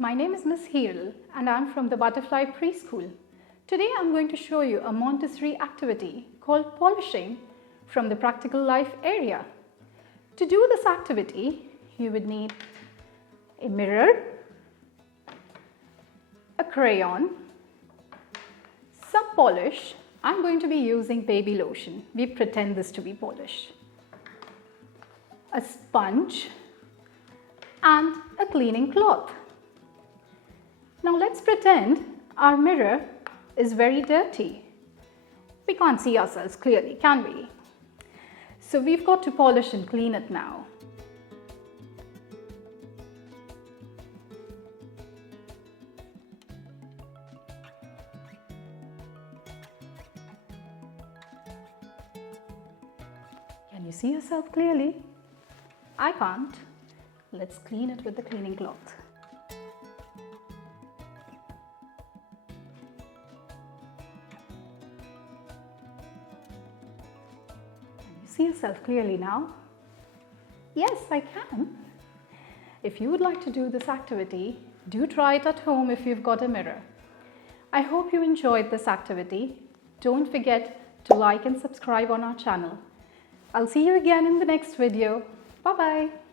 my name is Miss Hiral and I'm from the Butterfly Preschool. Today I'm going to show you a Montessori activity called polishing from the practical life area. To do this activity, you would need a mirror, a crayon, some polish. I'm going to be using baby lotion. We pretend this to be polish. A sponge and a cleaning cloth. Now let's pretend our mirror is very dirty. We can't see ourselves clearly, can we? So we've got to polish and clean it now. Can you see yourself clearly? I can't. Let's clean it with the cleaning cloth. Can you see yourself clearly now? Yes, I can. If you would like to do this activity, do try it at home if you've got a mirror. I hope you enjoyed this activity. Don't forget to like and subscribe on our channel. I'll see you again in the next video. Bye-bye.